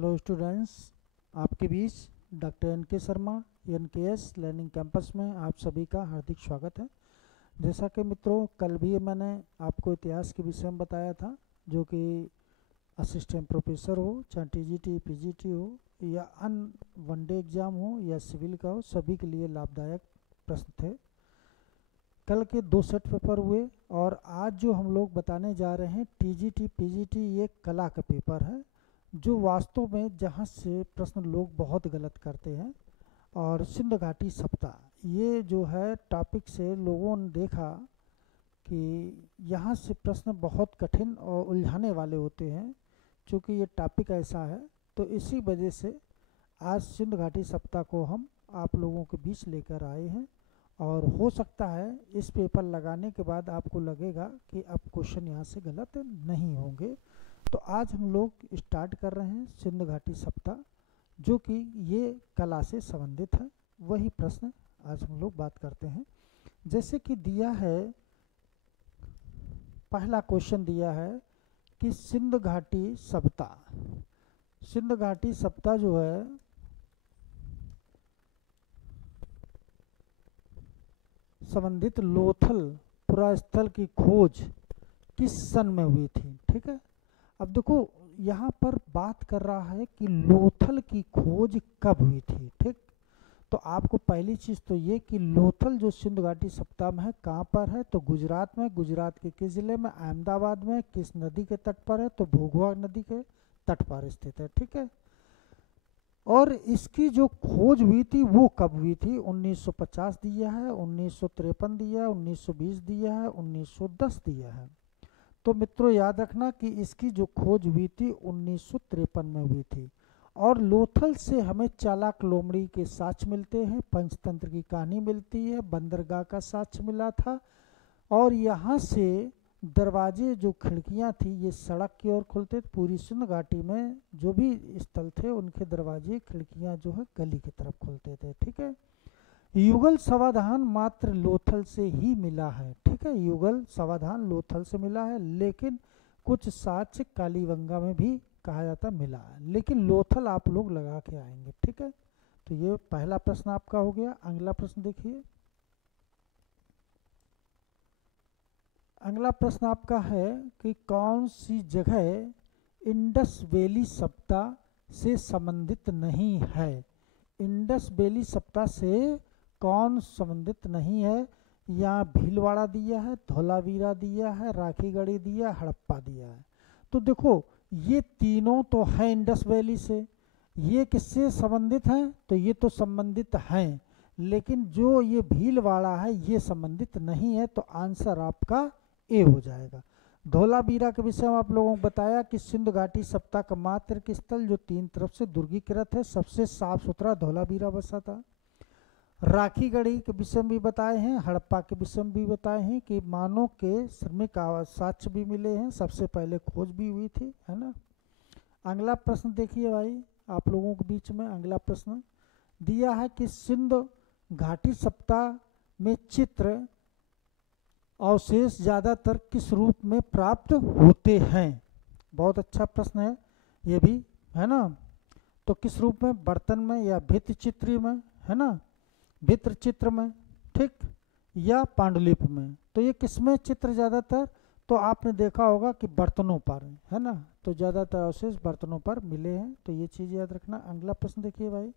Hello students, आपके बीच doctor N K. Sharma N K S. Learning campus में आप सभी का हार्दिक स्वागत है। जैसा कि मित्रों कल भी मैंने आपको इतिहास के विषय में बताया था, जो कि असिस्टेंट प्रोफेसर हो, चाहे टीजीटी पीजीटी हो या अन्य वनडे एग्ज़ाम हो या सिविल का हो, सभी के लिए लाभदायक प्रश्न थे। कल के 2 सेट पेपर हुए और आज जो हम लोग बताने जा रहे हैं टीजीटी पीजीटी, ये कला का पेपर है, जो वास्तव में जहाँ से प्रश्न लोग बहुत गलत करते हैं। और सिंध घाटी सप्ताह, ये जो है टॉपिक से लोगों ने देखा कि यहाँ से प्रश्न बहुत कठिन और उलझाने वाले होते हैं, क्योंकि ये टॉपिक ऐसा है। तो इसी वजह से आज सिंध घाटी सप्ताह को हम आप लोगों के बीच लेकर आए हैं। और हो सकता है इस पेपर लगाने के बाद आपको लगेगा कि अब क्वेश्चन यहाँ से गलत नहीं होंगे। तो आज हम लोग स्टार्ट कर रहे हैं सिंध घाटी सप्ताह, जो कि ये कला से संबंधित है। वही प्रश्न आज हम लोग बात करते हैं। जैसे कि दिया है, पहला क्वेश्चन दिया है कि सिंध घाटी सप्ताह, सिंध घाटी सप्ताह जो है संबंधित लोथल पुरास्थल की खोज किस सन में हुई थी। ठीक है, अब देखो यहाँ पर बात कर रहा है कि लोथल की खोज कब हुई थी। ठीक, तो आपको पहली चीज़ तो ये कि लोथल जो सिंध घाटी सप्ताह में है कहाँ पर है, तो गुजरात में। गुजरात के किस जिले में? अहमदाबाद में। किस नदी के तट पर है, तो भोगवा नदी के तट पर स्थित है। ठीक है, और इसकी जो खोज हुई थी वो कब हुई थी? 1950 दिया है, 1953 दिया है, 1920 दिया है, 1910 दिया है। तो मित्रों याद रखना कि इसकी जो खोज हुई थी 1953 में हुई थी। और लोथल से हमें चालाक लोमड़ी के साक्ष्य मिलते हैं, पंचतंत्र की कहानी मिलती है, बंदरगाह का साक्ष्य मिला था। और यहाँ से दरवाजे जो खिड़कियाँ थी ये सड़क की ओर खुलते थे। पूरी सिंध घाटी में जो भी स्थल थे उनके दरवाजे खिड़कियाँ जो है गली की तरफ खुलते थे। ठीक है, युगल समाधान मात्र लोथल से ही मिला है। ठीक है, युगल समाधान लोथल से मिला है, लेकिन कुछ साक्ष्य कालीबंगा में भी कहा जाता मिला है, लेकिन लोथल आप लोग लगा के आएंगे। ठीक है, तो ये पहला प्रश्न आपका हो गया। अगला प्रश्न देखिए, अगला प्रश्न आपका है कि कौन सी जगह इंडस वैली सप्ताह से संबंधित नहीं है। इंडस वैली सप्ताह से कौन संबंधित नहीं है? यहाँ भीलवाड़ा दिया है, धौलावीरा दिया है, राखीगढ़ी दिया, हड़प्पा दिया है। तो देखो ये तीनों तो हैं इंडस वैली से। ये किससे संबंधित हैं? तो ये तो संबंधित हैं, लेकिन जो ये भीलवाड़ा है ये संबंधित नहीं है। तो आंसर आपका ए हो जाएगा। धौलावीरा के विषय में आप लोगों को बताया कि सिंध घाटी सप्ताह का मात्र स्थल जो 3 तरफ से दुर्गीकृत है, सबसे साफ सुथरा धौलावीरा बसा था। राखीगढ़ी के विषय में भी बताए हैं, हड़प्पा के विषय में भी बताए हैं कि मानव के श्रमिक साक्ष्य भी मिले हैं, सबसे पहले खोज भी हुई थी, है ना। अगला प्रश्न देखिए भाई, आप लोगों के बीच में अगला प्रश्न दिया है कि सिंध घाटी सप्ताह में चित्र अवशेष ज़्यादातर किस रूप में प्राप्त होते हैं। बहुत अच्छा प्रश्न है ये भी, है ना। तो किस रूप में? बर्तन में या भित्ति चित्र में, है ना, भित्र चित्र में, ठीक, या पांडुलिपि में। तो ये किस में चित्र ज़्यादातर? तो आपने देखा होगा कि बर्तनों पर, है ना, तो ज़्यादातर अवशेष बर्तनों पर मिले हैं। तो ये चीज़ याद रखना। अगला प्रश्न देखिए भाई,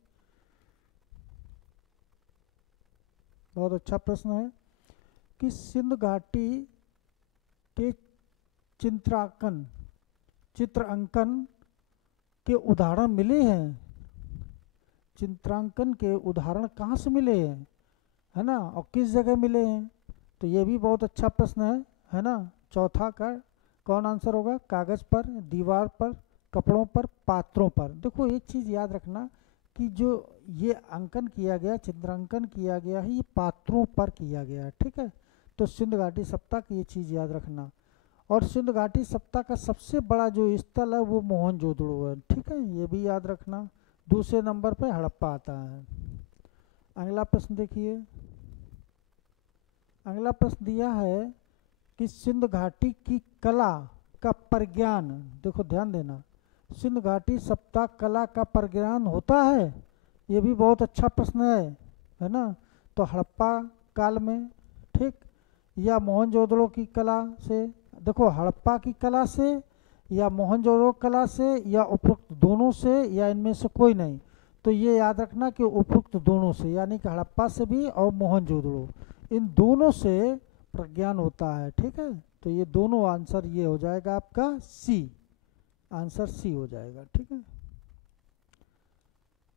बहुत अच्छा प्रश्न है कि सिंध घाटी के चित्रांकन के उदाहरण मिले हैं। चित्रांकन के उदाहरण कहाँ से मिले हैं, है ना, और किस जगह मिले हैं? तो ये भी बहुत अच्छा प्रश्न है ना। चौथा का कौन आंसर होगा? कागज पर, दीवार पर, कपड़ों पर, पात्रों पर। देखो एक चीज़ याद रखना कि जो ये अंकन किया गया, चित्रांकन किया गया है, ये पात्रों पर किया गया है। ठीक है, तो सिंध घाटी सप्ताह की ये चीज़ याद रखना। और सिंध घाटी सप्ताह का सबसे बड़ा जो स्थल है वो मोहनजोदड़ो है। ठीक है, ये भी याद रखना। दूसरे नंबर पे हड़प्पा आता है। अगला प्रश्न देखिए, अगला प्रश्न दिया है कि सिंध घाटी की कला का प्रज्ञान, देखो ध्यान देना, सिंध घाटी सप्ताह कला का प्रज्ञान होता है? ये भी बहुत अच्छा प्रश्न है ना। तो हड़प्पा काल में, ठीक, या मोहनजोदड़ो की कला से, देखो हड़प्पा की कला से या मोहनजोदड़ो कला से या उपरोक्त दोनों से या इनमें से कोई नहीं। तो ये याद रखना कि उपरोक्त दोनों से, यानी कि हड़प्पा से भी और मोहनजोदड़ो, इन दोनों से प्रज्ञान होता है, ठीक है। तो ये दोनों आंसर ये हो जाएगा आपका सी, आंसर सी हो जाएगा, ठीक है।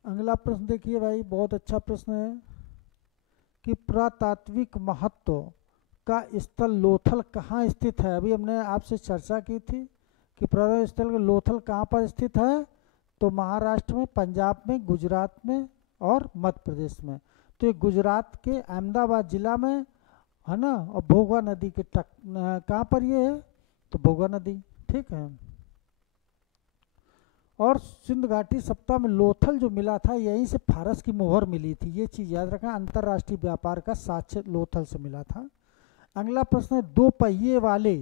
अगला प्रश्न देखिए भाई, बहुत अच्छा प्रश्न है कि पुरातात्विक महत्व का स्थल लोथल कहाँ स्थित है। अभी हमने आपसे चर्चा की थी कि पुरातात्विक स्थल लोथल कहाँ पर स्थित है, तो महाराष्ट्र में, पंजाब में, गुजरात में और मध्य प्रदेश में। तो ये गुजरात के अहमदाबाद जिला में है ना, और भोगा नदी के तट कहाँ पर ये है, तो भोगा नदी, ठीक है। और सिंध घाटी सप्ताह में लोथल जो मिला था, यहीं से फारस की मोहर मिली थी, ये चीज़ याद रखना। अंतर्राष्ट्रीय व्यापार का साक्ष्य लोथल से मिला था। अगला प्रश्न है, दो पहिए वाले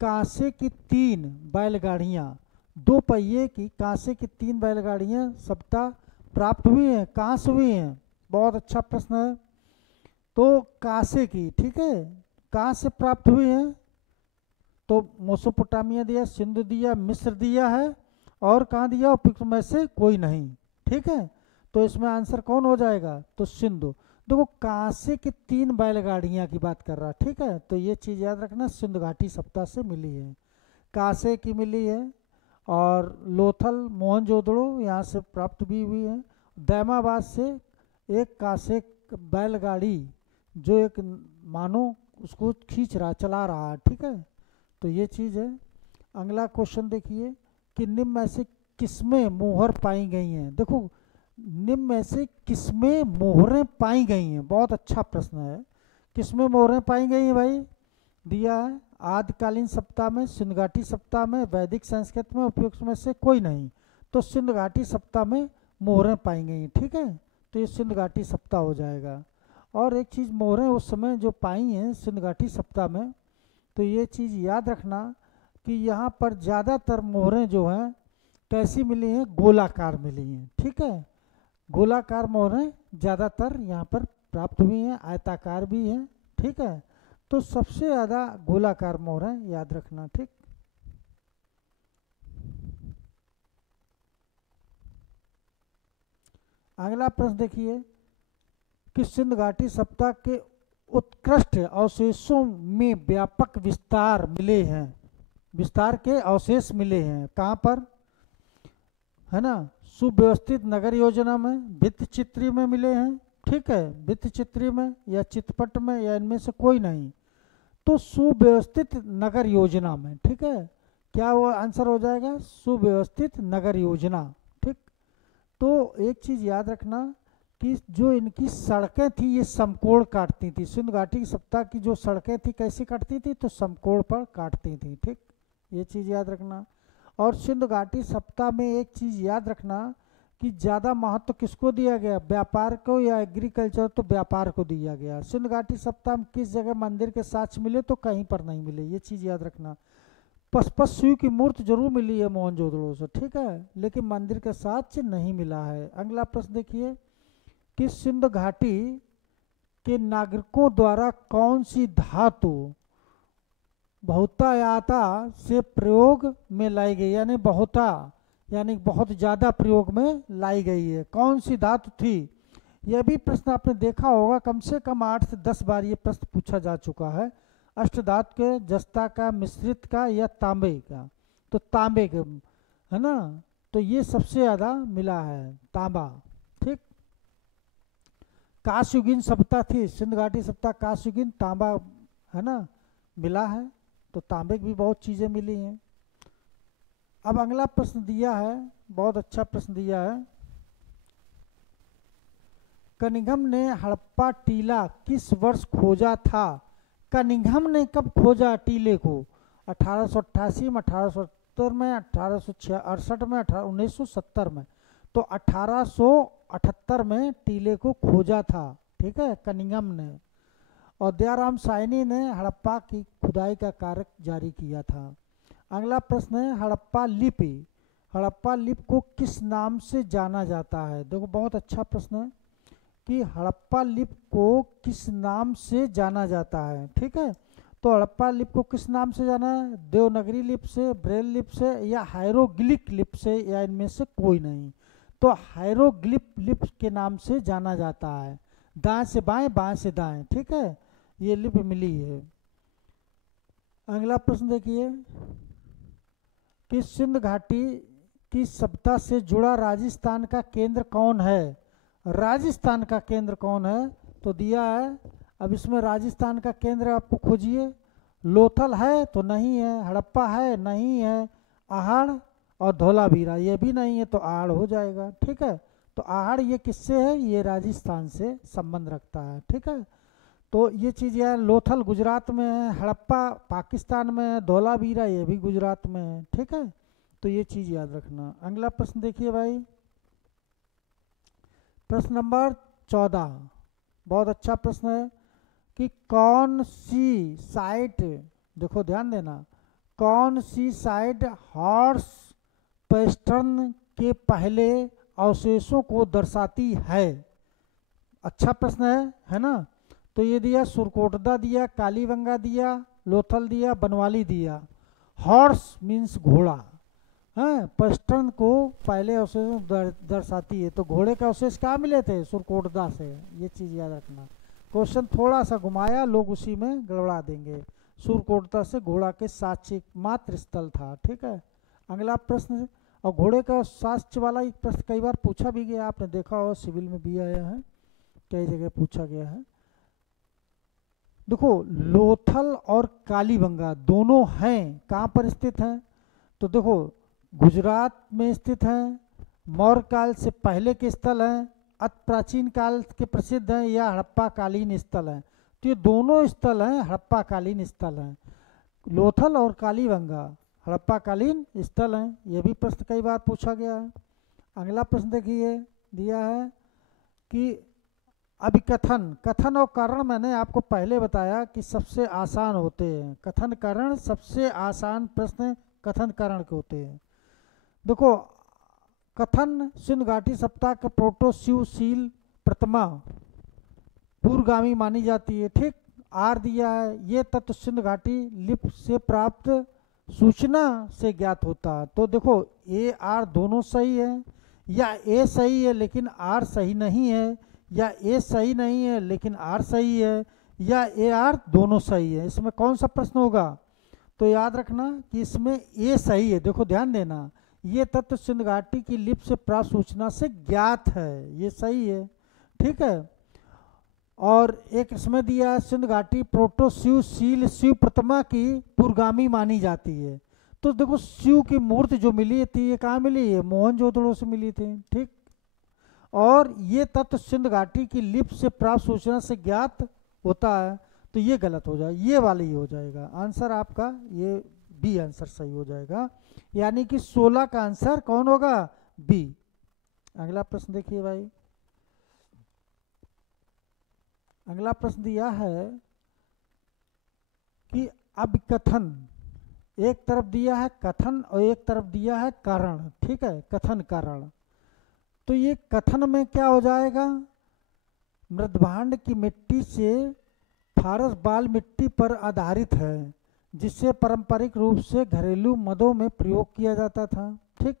कांसे की 3 बैलगाड़ियाँ, दो पहिए की कांसे की 3 बैलगाड़ियाँ सप्ताह प्राप्त हुई हैं, कहाँ से हुई हैं, बहुत अच्छा प्रश्न है। तो कांसे की, ठीक है, कहाँ से प्राप्त हुई हैं, तो मेसोपोटामिया दिया, सिंध दिया, मिस्र दिया है, और कहाँ दिया, उपयुक्त में से कोई नहीं, ठीक है। तो इसमें आंसर कौन हो जाएगा, तो सिंधु। देखो कांसे की 3 बैलगाड़ियाँ की बात कर रहा, ठीक है। तो ये चीज़ याद रखना, सिंध घाटी सप्ताह से मिली है, कांसे की मिली है। और लोथल मोहनजोदड़ो यहाँ से प्राप्त भी हुई है। दैमाबाद से एक कांसे बैलगाड़ी जो एक मानो उसको खींच रहा, चला रहा है, ठीक है। तो ये चीज़ है। अगला क्वेश्चन देखिए कि निम्न में से किसमें मोहर पाई गई हैं। देखो निम्न में से किसमें मोहरें पाई गई हैं, बहुत अच्छा प्रश्न है। किसमें मोहरें पाई गई हैं भाई, दिया है आदिकालीन सप्ताह में, सिंध घाटी सप्ताह में, वैदिक संस्कृत में, उपयुक्त में से कोई नहीं। तो सिंध घाटी सप्ताह में मोहरें पाई गई हैं, ठीक है। तो ये सिंध घाटी सप्ताह हो जाएगा। और एक चीज़, मोहरें उस समय जो पाई हैं सिंध घाटी सप्ताह में, तो ये चीज़ याद रखना कि यहाँ पर ज़्यादातर मोहरें जो हैं कैसी मिली हैं, गोलाकार मिली हैं, ठीक है। गोलाकार मोहरें ज़्यादातर यहाँ पर प्राप्त हुई हैं, आयताकार भी हैं, ठीक है। तो सबसे ज़्यादा गोलाकार मोहरें याद रखना, ठीक। अगला प्रश्न देखिए कि सिंध घाटी सप्ताह के उत्कृष्ट अवशेषों में व्यापक विस्तार मिले हैं, विस्तार के अवशेष मिले हैं कहाँ पर, है ना, सुव्यवस्थित नगर योजना में, भित्ति चित्री में मिले हैं, ठीक है, भित्ति चित्री में या चित्रपट में या इनमें से कोई नहीं। तो सुव्यवस्थित नगर योजना में, ठीक है, क्या वो आंसर हो जाएगा, सुव्यवस्थित नगर योजना, ठीक। तो एक चीज़ याद रखना कि जो इनकी सड़कें थी ये समकोण काटती थी, सिंध घाटी की सप्ताह की जो सड़कें थी कैसी काटती थी, तो समकोण पर काटती थी, ठीक, ये चीज़ याद रखना। और सिंध घाटी सप्ताह में एक चीज़ याद रखना कि ज़्यादा महत्व किसको दिया गया, व्यापार को या एग्रीकल्चर, तो व्यापार को दिया गया। सिंध घाटी सप्ताह में किस जगह मंदिर के साक्ष्य मिले, तो कहीं पर नहीं मिले, ये चीज़ याद रखना। पशुपत शिव की मूर्ति जरूर मिली है मोहनजोदड़ो से, ठीक है, लेकिन मंदिर के साक्ष्य नहीं मिला है। अगला प्रश्न देखिए कि सिंध घाटी के नागरिकों द्वारा कौन सी धातु बहुतायता से प्रयोग में लाई गई, यानी बहुता यानी बहुत ज़्यादा प्रयोग में लाई गई है, कौन सी धातु थी। यह भी प्रश्न आपने देखा होगा, कम से कम 8 से 10 बार ये प्रश्न पूछा जा चुका है। अष्टधातु के, जस्ता का, मिश्रित का या तांबे का, तो तांबे के, है ना। तो ये सबसे ज़्यादा मिला है तांबा, ठीक। काशयुगीन सभ्यता थी सिंध घाटी सभ्यता, काशयुगीन, तांबा, है ना, मिला है। तो तांबे की भी बहुत चीज़ें मिली हैं। अब अगला प्रश्न दिया है, बहुत अच्छा प्रश्न दिया है, कनिंघम ने हड़प्पा टीला किस वर्ष खोजा था। कनिंघम ने कब खोजा टीले को, 1888 में, 1870 में, 1868 में, 1970 में। तो 1878 में टीले को खोजा था, ठीक है, कनिंघम ने। और दयाराम साहनी ने हड़प्पा की खुदाई का कार्य जारी किया था। अगला प्रश्न है हड़प्पा लिपि, हड़प्पा लिपि को किस नाम से जाना जाता है? देखो बहुत अच्छा प्रश्न है कि हड़प्पा लिपि को किस नाम से जाना जाता है। ठीक है, तो हड़प्पा लिपि को किस नाम से जाना है? देवनागरी लिपि से, ब्रेल लिपि से, या हायरोग्लिक लिपि से, या इनमें से कोई नहीं। तो हायरोग्लिक लिपि के नाम से जाना जाता है। दाएं से बाएं, बाएं से दाएं। ठीक है, ये लिपि मिली है। अगला प्रश्न देखिए कि सिंध घाटी की सभ्यता से जुड़ा राजस्थान का केंद्र कौन है? राजस्थान का केंद्र कौन है? तो दिया है। अब इसमें राजस्थान का केंद्र आपको खोजिए। लोथल है तो नहीं है, हड़प्पा है नहीं है, आहड़ और धोलावीरा ये भी नहीं है, तो आहड़ हो जाएगा। ठीक है, तो आहड़ ये किससे है? ये राजस्थान से संबंध रखता है। ठीक है, तो ये चीज़ यार, लोथल गुजरात में है, हड़प्पा पाकिस्तान में है, धोलावीरा ये भी गुजरात में है। ठीक है, तो ये चीज़ याद रखना। अगला प्रश्न देखिए भाई, प्रश्न नंबर 14, बहुत अच्छा प्रश्न है कि कौन सी साइट, देखो ध्यान देना, कौन सी साइट हॉर्स पेस्टर्न के पहले अवशेषों को दर्शाती है? अच्छा प्रश्न है ना। तो ये दिया सुरकोटदा दिया, कालीबंगा दिया, लोथल दिया, बनवाली दिया। हॉर्स मीन्स घोड़ा है, पेस्टर्न को पहले अवशेष दर्शाती है। तो घोड़े के अवशेष कहाँ मिले थे? सुरकोटदा से। ये चीज़ याद रखना। क्वेश्चन थोड़ा सा घुमाया, लोग उसी में गड़बड़ा देंगे। सुरकोटदा से घोड़ा के साक्ष्य मात्र स्थल था। ठीक है, अगला प्रश्न, और घोड़े का साक्ष्य वाला एक प्रश्न कई बार पूछा भी गया, आपने देखा हो, सिविल में भी आया है, कई जगह पूछा गया है। देखो लोथल और कालीबंगा दोनों हैं, कहाँ पर स्थित हैं? तो देखो गुजरात में स्थित हैं, मौर्य काल से पहले के स्थल हैं, अति प्राचीन काल के प्रसिद्ध हैं, या हड़प्पा कालीन स्थल हैं। तो ये दोनों स्थल हैं हड़प्पा कालीन स्थल हैं। लोथल और कालीबंगा हड़प्पा कालीन स्थल हैं। ये भी प्रश्न कई बार पूछा गया है। अगला प्रश्न देखिए, दिया है कि अभिकथन, कथन और कारण मैंने आपको पहले बताया कि सबसे आसान होते हैं। कथन कारण सबसे आसान प्रश्न कथन कारण के होते हैं। देखो कथन सिंध घाटी सप्ताह का प्रोटोशिवशील प्रतिमा पूर्वगामी मानी जाती है। ठीक, आर दिया है, ये तत्व सिंध घाटी लिपि से प्राप्त सूचना से ज्ञात होता है। तो देखो ए आर दोनों सही है, या ए सही है लेकिन आर सही नहीं है, या ए सही नहीं है लेकिन आर सही है, या ए आर दोनों सही है। इसमें कौन सा प्रश्न होगा? तो याद रखना कि इसमें ए सही है। देखो ध्यान देना, ये तत्व सिंध घाटी की लिपि से प्राप्त सूचना से ज्ञात है, ये सही है। ठीक है, और एक इसमें दिया सिंध घाटी प्रोटो शिवशील शिव प्रतिमा की पूर्वगामी मानी जाती है। तो देखो शिव की मूर्ति जो मिली थी ये कहाँ मिली है? मोहनजोदड़ो से मिली थी। ठीक, और ये तत्व सिंध घाटी की लिपि से प्राप्त सूचना से ज्ञात होता है। तो ये गलत हो जाए, ये वाला ही हो जाएगा आंसर आपका, ये बी आंसर सही हो जाएगा। यानी कि 16 का आंसर कौन होगा? बी। अगला प्रश्न देखिए भाई, अगला प्रश्न दिया है कि अब कथन, एक तरफ दिया है कथन और एक तरफ दिया है कारण। ठीक है, कथन कारण। तो ये कथन में क्या हो जाएगा? मृदभांड की मिट्टी से फारस बाल मिट्टी पर आधारित है, जिससे पारंपरिक रूप से घरेलू मदों में प्रयोग किया जाता था। ठीक,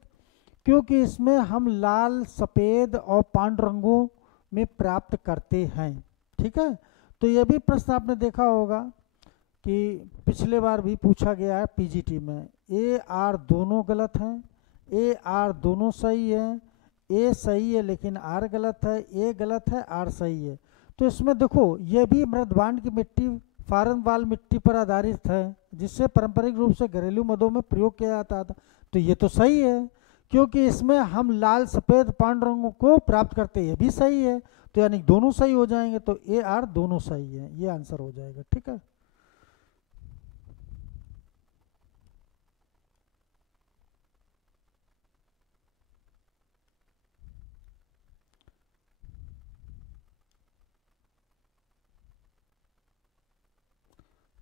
क्योंकि इसमें हम लाल, सफ़ेद और पांडु रंगों में प्राप्त करते हैं। ठीक है, तो ये भी प्रश्न आपने देखा होगा कि पिछले बार भी पूछा गया है पीजीटी में। ए आर दोनों गलत हैं, ए आर दोनों सही है, ए सही है लेकिन आर गलत है, ए गलत है, आर सही है। तो इसमें देखो ये भी मृदभांड की मिट्टी फारन बाल मिट्टी पर आधारित है, जिससे पारंपरिक रूप से घरेलू मदों में प्रयोग किया जाता था। तो ये तो सही है, क्योंकि इसमें हम लाल, सफ़ेद, पांडु रंगों को प्राप्त करते हैं, ये भी सही है। तो यानी दोनों सही हो जाएंगे, तो ए आर दोनों सही है, ये आंसर हो जाएगा। ठीक है,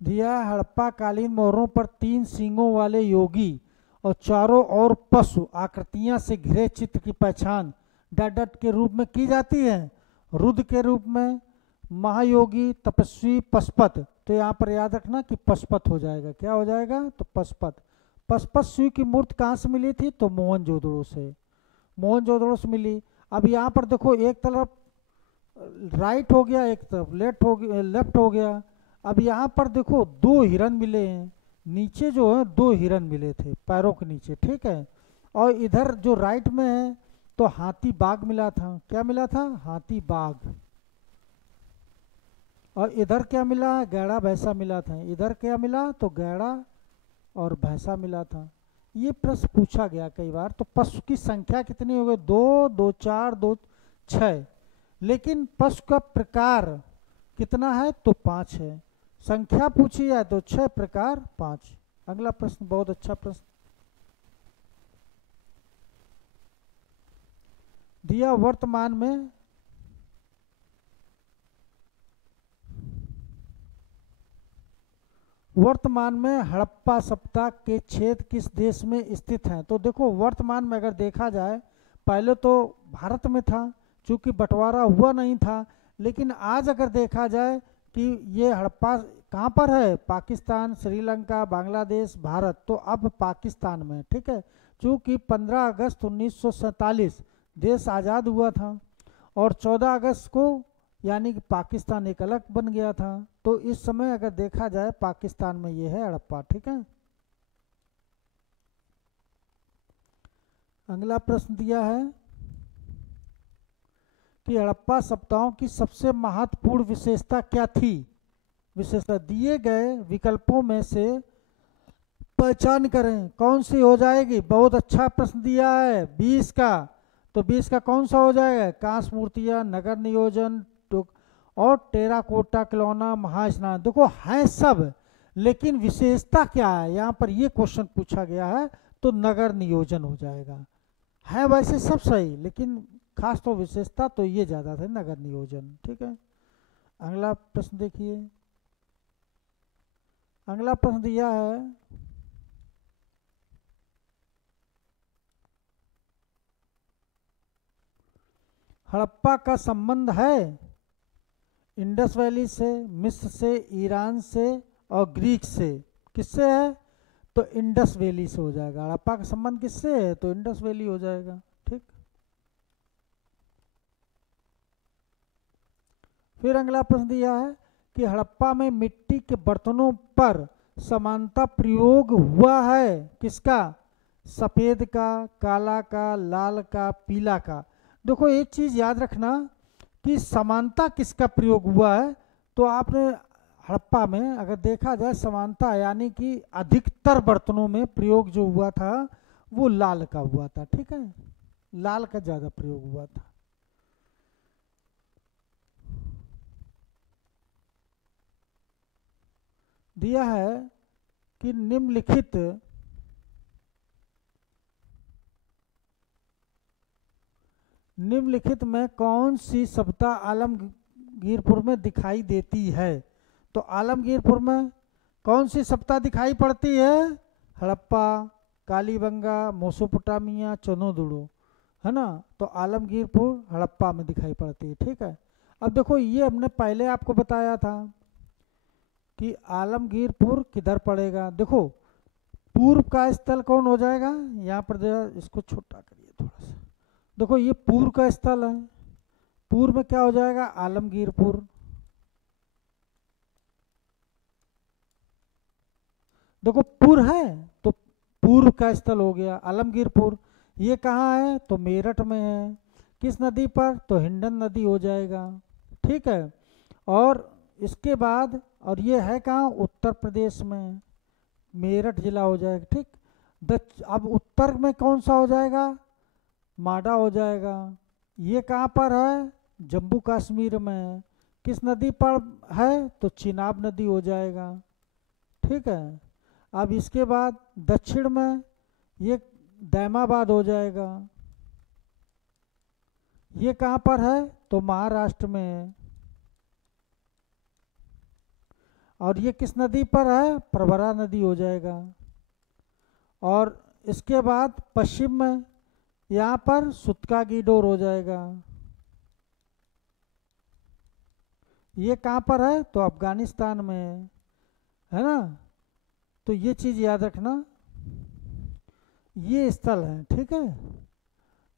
दिया हड़प्पा कालीन मोहरों पर 3 सींगों वाले योगी और चारों ओर पशु आकृतियां से घिरे चित्र की पहचान डट के रूप में की जाती है, रुद्र के रूप में, महायोगी, तपस्वी, पशुपत। तो यहाँ पर याद रखना कि पशुपत हो जाएगा। क्या हो जाएगा? तो पशुपत। पशुपत शिव की मूर्ति कहाँ से मिली थी? तो मोहनजोदड़ो से, मोहनजोदड़ो से मिली। अब यहाँ पर देखो, एक तरफ राइट हो गया, एक तरफ लेफ्ट हो गया। अब यहाँ पर देखो दो हिरन मिले हैं, नीचे जो है दो हिरन मिले थे पैरों के नीचे, ठीक है। और इधर जो राइट में है तो हाथी बाघ मिला था। क्या मिला था? हाथी बाघ। और इधर क्या मिला? गैड़ा भैंसा मिला था। इधर क्या मिला? तो गैड़ा और भैंसा मिला था। ये प्रश्न पूछा गया कई बार। तो पशु की संख्या कितनी हो गई? 2, 2, 4, 2, 6। लेकिन पशु का प्रकार कितना है? तो 5 है। संख्या पूछी जाए तो 6, प्रकार 5। अगला प्रश्न बहुत अच्छा प्रश्न दिया। वर्तमान में हड़प्पा सभ्यता के क्षेत्र किस देश में स्थित हैं? तो देखो, वर्तमान में अगर देखा जाए, पहले तो भारत में था, चूंकि बंटवारा हुआ नहीं था। लेकिन आज अगर देखा जाए कि ये हड़प्पा कहाँ पर है? पाकिस्तान, श्रीलंका, बांग्लादेश, भारत। तो अब पाकिस्तान में, ठीक है। चूँकि 15 अगस्त 1947 देश आज़ाद हुआ था और 14 अगस्त को यानी कि पाकिस्तान एक अलग बन गया था। तो इस समय अगर देखा जाए पाकिस्तान में ये है हड़प्पा, ठीक है। अगला प्रश्न दिया है कि हड़प्पा सभ्यताओं की सबसे महत्वपूर्ण विशेषता क्या थी? विशेषता दिए गए विकल्पों में से पहचान करें, कौन सी हो जाएगी? बहुत अच्छा प्रश्न दिया है 20 का। तो 20 का कौन सा हो जाएगा? कांस्य मूर्तियां, नगर नियोजन और टेराकोटा खिलौना, महास्नान। देखो है सब, लेकिन विशेषता क्या है? यहाँ पर ये क्वेश्चन पूछा गया है, तो नगर नियोजन हो जाएगा। है वैसे सब सही, लेकिन खास तो विशेषता तो ये ज़्यादा थे, नगर नियोजन, ठीक है। अगला प्रश्न देखिए। अगला प्रश्न दिया है हड़प्पा का संबंध है इंडस वैली से, मिस्र से, ईरान से और ग्रीक से। किससे है? तो इंडस वैली से हो जाएगा। हड़प्पा का संबंध किससे है? तो इंडस वैली हो जाएगा, ठीक। फिर अगला प्रश्न दिया है कि हड़प्पा में मिट्टी के बर्तनों पर समानता प्रयोग हुआ है किसका? सफेद का, काला का, लाल का, पीला का। देखो एक चीज याद रखना कि समानता किसका प्रयोग हुआ है। तो आपने हड़प्पा में अगर देखा जाए समानता यानी कि अधिकतर बर्तनों में प्रयोग जो हुआ था वो लाल का हुआ था, ठीक है। लाल का ज्यादा प्रयोग हुआ था। दिया है कि निम्नलिखित में कौन सी सभ्यता आलमगीरपुर में दिखाई देती है? तो आलमगीरपुर में कौन सी सभ्यता दिखाई पड़ती है? हड़प्पा, कालीबंगा, मेसोपोटामिया, चनोदुड़ो, है ना। तो आलमगीरपुर हड़प्पा में दिखाई पड़ती है, ठीक है। अब देखो ये हमने पहले आपको बताया था कि आलमगीरपुर किधर पड़ेगा। देखो पूर्व का स्थल कौन हो जाएगा? यहाँ पर इसको छोटा करिए थोड़ा सा। देखो ये पूर्व का स्थल है, पूर्व में क्या हो जाएगा? आलमगीरपुर। देखो पूर्व है तो पूर्व का स्थल हो गया आलमगीरपुर। ये कहाँ है? तो मेरठ में है। किस नदी पर? तो हिंडन नदी हो जाएगा, ठीक है। और इसके बाद और ये है कहाँ? उत्तर प्रदेश में, मेरठ जिला हो जाएगा, ठीक। अब उत्तर में कौन सा हो जाएगा? माडा हो जाएगा। ये कहाँ पर है? जम्मू कश्मीर में। किस नदी पर है? तो चिनाब नदी हो जाएगा, ठीक है। अब इसके बाद दक्षिण में ये दैमाबाद हो जाएगा। ये कहाँ पर है? तो महाराष्ट्र में है। और ये किस नदी पर है? प्रवरा नदी हो जाएगा। और इसके बाद पश्चिम में यहाँ पर सुतका की डोर हो जाएगा। ये कहाँ पर है? तो अफगानिस्तान में है ना। तो ये चीज़ याद रखना, ये स्थल है, ठीक है।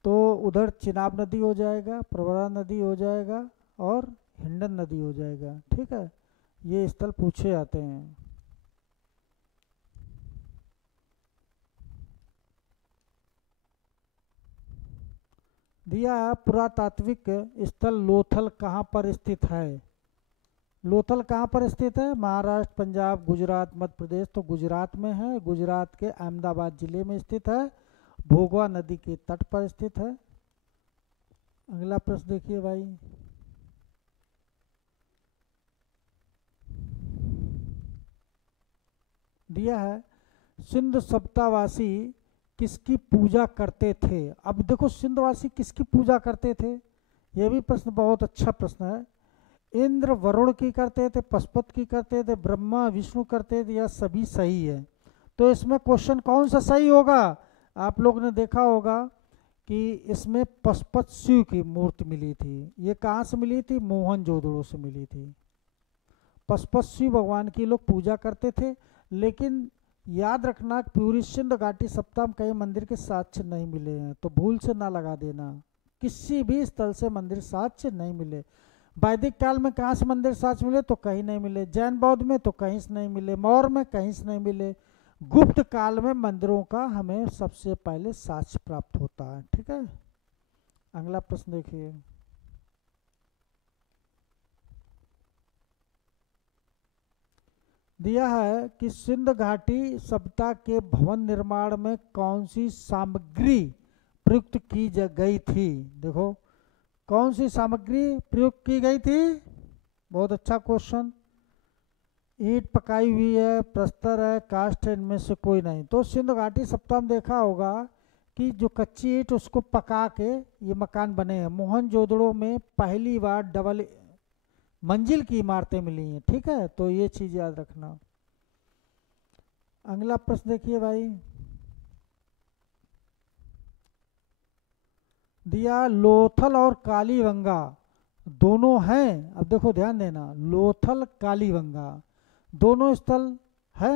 तो उधर चिनाब नदी हो जाएगा, प्रवरा नदी हो जाएगा और हिंडन नदी हो जाएगा, ठीक है। ये स्थल पूछे जाते हैं। दिया है पुरातात्विक स्थल लोथल कहाँ पर स्थित है? लोथल कहाँ पर स्थित है? महाराष्ट्र, पंजाब, गुजरात, मध्य प्रदेश। तो गुजरात में है, गुजरात के अहमदाबाद जिले में स्थित है, भोगवा नदी के तट पर स्थित है। अगला प्रश्न देखिए भाई, दिया है सिंध सप्तावासी किसकी पूजा करते थे? अब देखो सिंधवासी किसकी पूजा करते थे, यह भी प्रश्न बहुत अच्छा प्रश्न है। इंद्र वरुण की करते थे, पशुपत की करते थे, ब्रह्मा विष्णु करते थे, या सभी सही है? तो इसमें क्वेश्चन कौन सा सही होगा? आप लोग ने देखा होगा कि इसमें पशुपत शिव की मूर्ति मिली थी। ये कहाँ से मिली थी? मोहनजोदड़ो से मिली थी। पशुपत शिव भगवान की लोग पूजा करते थे, लेकिन याद रखना पूरी सिंध घाटी सप्ताह में कई मंदिर के साक्ष्य नहीं मिले हैं, तो भूल से ना लगा देना। किसी भी स्थल से मंदिर साक्ष्य नहीं मिले। वैदिक काल में कहाँ से मंदिर साक्ष्य मिले? तो कहीं नहीं मिले। जैन बौद्ध में तो कहीं से नहीं मिले, मौर्य में कहीं से नहीं मिले। गुप्त काल में मंदिरों का हमें सबसे पहले साक्ष्य प्राप्त होता है, ठीक है। अगला प्रश्न देखिए, दिया है कि सिंध घाटी सभ्यता के भवन निर्माण में कौन सी सामग्री प्रयुक्त की गई थी? देखो कौन सी सामग्री प्रयुक्त की गई थी? बहुत अच्छा क्वेश्चन। ईंट पकाई हुई है, प्रस्तर है, कास्ट है, इनमें से कोई नहीं। तो सिंध घाटी सप्ताह में देखा होगा कि जो कच्ची ईंट उसको पका के ये मकान बने हैं। मोहनजोदड़ो में पहली बार डबल मंजिल की इमारतें मिली हैं, ठीक है। तो ये चीज याद रखना। अगला प्रश्न देखिए भाई, दिया लोथल और कालीबंगा दोनों हैं। अब देखो ध्यान देना, लोथल कालीबंगा दोनों स्थल है।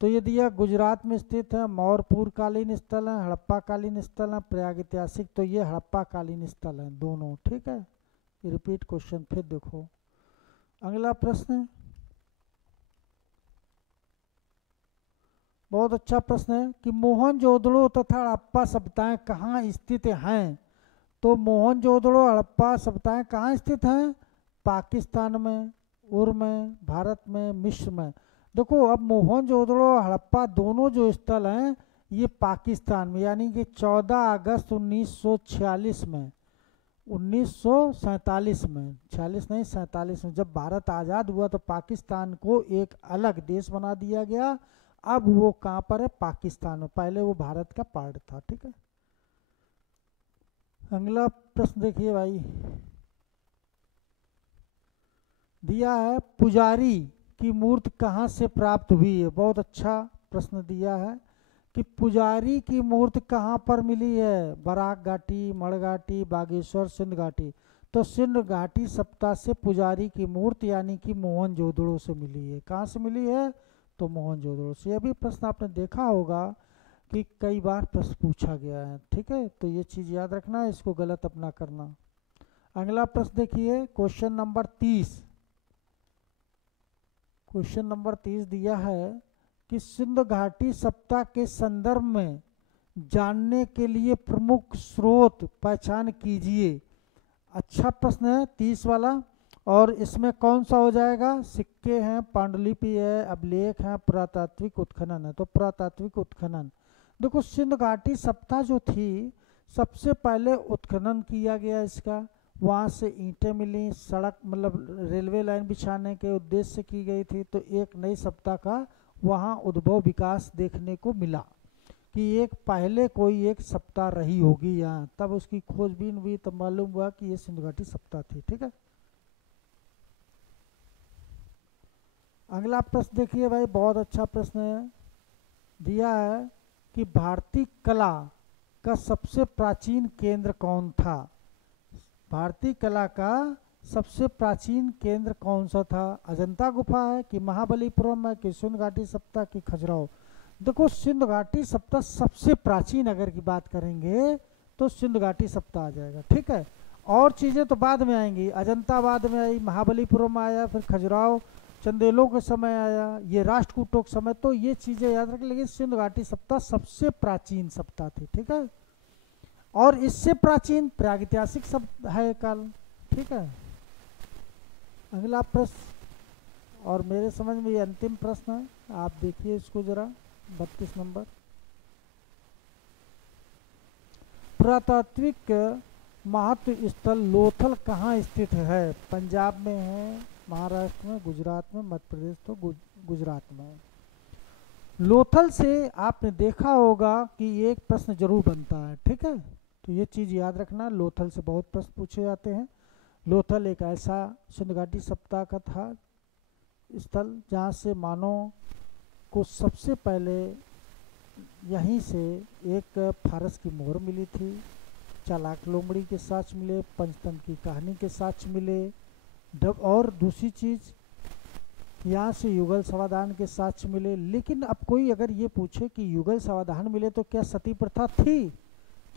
तो ये दिया गुजरात में स्थित है, मौर्यपुर कालीन स्थल है, हड़प्पा कालीन स्थल है, प्रयाग ऐतिहासिक। तो ये हड़प्पा कालीन स्थल है दोनों, ठीक है। रिपीट क्वेश्चन फिर देखो। अगला प्रश्न बहुत अच्छा प्रश्न है कि मोहनजोदड़ो तथा हड़प्पा सभ्यताएं कहाँ स्थित हैं? तो मोहनजोदड़ो हड़प्पा सभ्यताएं कहाँ स्थित हैं? पाकिस्तान में, उर में, भारत में, मिस्र में। देखो अब मोहनजोदड़ो हड़प्पा दोनों जो स्थल हैं ये पाकिस्तान में, यानी कि 14 अगस्त 1946 में, 1947 में, 46 नहीं 47 में, जब भारत आज़ाद हुआ तो पाकिस्तान को एक अलग देश बना दिया गया। अब वो कहाँ पर है? पाकिस्तान में। पहले वो भारत का पार्ट था, ठीक है। अगला प्रश्न देखिए भाई, दिया है पुजारी की मूर्ति कहाँ से प्राप्त हुई है? बहुत अच्छा प्रश्न दिया है कि पुजारी की मूर्ति कहाँ पर मिली है? बराक घाटी, मड़ घाटी, बागेश्वर, सिंध घाटी। तो सिंध घाटी सप्ताह से पुजारी की मूर्ति यानी कि मोहनजोदड़ो से मिली है। कहाँ से मिली है? तो मोहनजोदड़ो से। यह भी प्रश्न आपने देखा होगा कि कई बार प्रश्न पूछा गया है, ठीक है। तो ये चीज़ याद रखना, इसको गलत अपना करना। अगला प्रश्न देखिए, क्वेश्चन नंबर 30। क्वेश्चन नंबर 30 दिया है कि सिंध घाटी सप्ताह के संदर्भ में जानने के लिए प्रमुख स्रोत पहचान कीजिए। अच्छा प्रश्न है 30 वाला। और इसमें कौन सा हो जाएगा? सिक्के हैं, पांडुलिपि है, अभिलेख है, पुरातात्विक उत्खनन है। तो पुरातात्विक उत्खनन। देखो सिंध घाटी सप्ताह जो थी सबसे पहले उत्खनन किया गया इसका, वहाँ से ईंटें मिली, सड़क मतलब रेलवे लाइन बिछाने के उद्देश्य से की गई थी। तो एक नई सप्ताह का वहाँ उद्भव विकास देखने को मिला कि एक पहले कोई एक सप्ताह रही होगी यहाँ, तब उसकी खोजबीन हुई, तब मालूम हुआ कि ये सिंध घाटी सप्ताह थी, ठीक है। अगला प्रश्न देखिए भाई, बहुत अच्छा प्रश्न है। दिया है कि भारतीय कला का सबसे प्राचीन केंद्र कौन था। भारतीय कला का सबसे प्राचीन केंद्र कौन सा था। अजंता गुफा है कि महाबलीपुरम है कि सिंधु घाटी सप्ताह की खजुराहो। देखो सिंधु घाटी सप्ताह सबसे प्राचीन अगर की बात करेंगे तो सिंधु घाटी सप्ताह आ जाएगा, ठीक है। और चीज़ें तो बाद में आएंगी, अजंता बाद में आई, महाबलीपुरम आया, फिर खजुराहो चंदेलों के समय आया, ये राष्ट्रकूटों के समय, तो ये चीज़ें याद रखें। लेकिन सिंधु घाटी सप्ताह सबसे प्राचीन सप्ताह थी, ठीक है। और इससे प्राचीन प्रागैतिहासिक शब्द है काल, ठीक है। अगला प्रश्न, और मेरे समझ में ये अंतिम प्रश्न है, आप देखिए इसको जरा, 32 नंबर। पुरातात्विक महत्व स्थल लोथल कहाँ स्थित है। पंजाब में है, महाराष्ट्र में, गुजरात में, मध्य प्रदेश तो गुजरात में। लोथल से आपने देखा होगा कि एक प्रश्न जरूर बनता है, ठीक है। तो ये चीज़ याद रखना, लोथल से बहुत प्रश्न पूछे जाते हैं। लोथल एक ऐसा सिंधु घाटी सप्ताह का था स्थल जहाँ से मानव को सबसे पहले यहीं से एक फारस की मोहर मिली थी, चालाक लोमड़ी के साक्ष्य मिले, पंचतंत्र की कहानी के साक्ष्य मिले, और दूसरी चीज़ यहाँ से युगल समाधान के साक्ष्य मिले। लेकिन अब कोई अगर ये पूछे कि युगल समाधान मिले तो क्या सती प्रथा थी,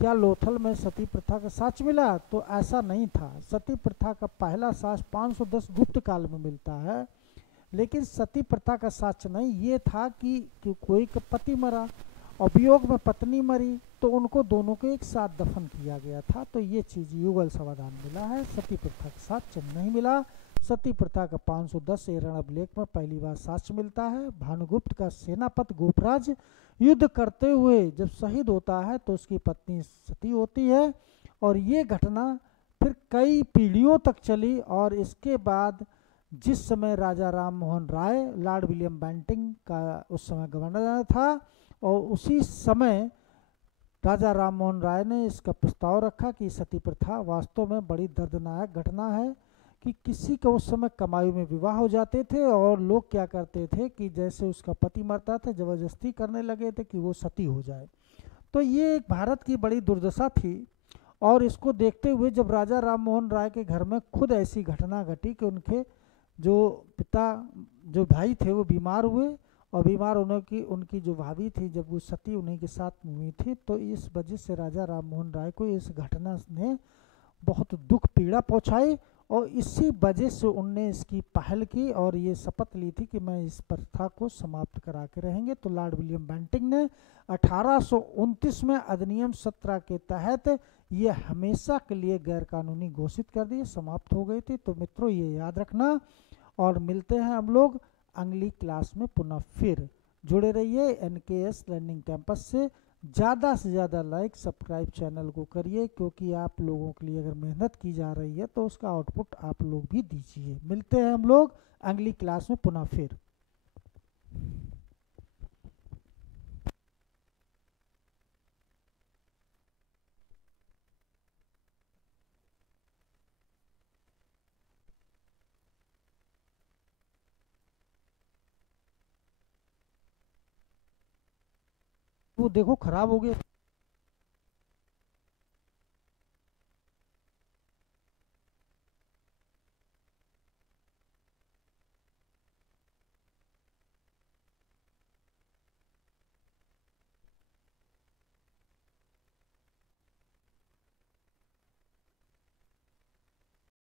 क्या लोथल में सती प्रथा का साक्ष्य मिला, तो ऐसा नहीं था। सती प्रथा का पहला साक्ष्य 510 गुप्त काल में मिलता है, लेकिन सती प्रथा का साक्ष्य नहीं। ये था कि कोई का पति मरा और वियोग में पत्नी मरी तो उनको दोनों को एक साथ दफन किया गया था, तो ये चीज़ युगल समाधान मिला है, सती प्रथा का साक्ष्य नहीं मिला। सती प्रथा का 510 एरण अभिलेख में पहली बार साक्ष्य मिलता है। भानुगुप्त का सेनापति गोपराज युद्ध करते हुए जब शहीद होता है तो उसकी पत्नी सती होती है, और ये घटना फिर कई पीढ़ियों तक चली। और इसके बाद जिस समय राजा Ram Mohan Roy, Lord William Bentinck का उस समय गवर्नर था, और उसी समय राजा राम मोहन राय ने इसका प्रस्ताव रखा कि सती प्रथा वास्तव में बड़ी दर्दनाक घटना है, कि किसी का उस समय कमाई में विवाह हो जाते थे और लोग क्या करते थे कि जैसे उसका पति मरता था जबरदस्ती करने लगे थे कि वो सती हो जाए। तो ये एक भारत की बड़ी दुर्दशा थी, और इसको देखते हुए जब राजा राम मोहन राय के घर में खुद ऐसी घटना घटी कि उनके जो पिता, जो भाई थे वो बीमार हुए, और बीमार होने की उनकी जो भाभी थी जब वो सती उन्हीं के साथ हुई थी, तो इस वजह से राजा राम मोहन राय को इस घटना ने बहुत दुख पीड़ा पहुंचाई, और इसी वजह से उनने इसकी पहल की और ये शपथ ली थी कि मैं इस प्रथा को समाप्त करा के रहेंगे। तो लॉर्ड विलियम बेंटिंग ने 1829 में अधिनियम 17 के तहत ये हमेशा के लिए गैरकानूनी घोषित कर दी, समाप्त हो गई थी। तो मित्रों ये याद रखना, और मिलते हैं हम लोग अगली क्लास में पुनः। फिर जुड़े रहिए NKS लर्निंग कैंपस से। ज़्यादा से ज़्यादा लाइक सब्सक्राइब चैनल को करिए, क्योंकि आप लोगों के लिए अगर मेहनत की जा रही है तो उसका आउटपुट आप लोग भी दीजिए। मिलते हैं हम लोग अगली क्लास में पुनः फिर। वो देखो खराब हो गया।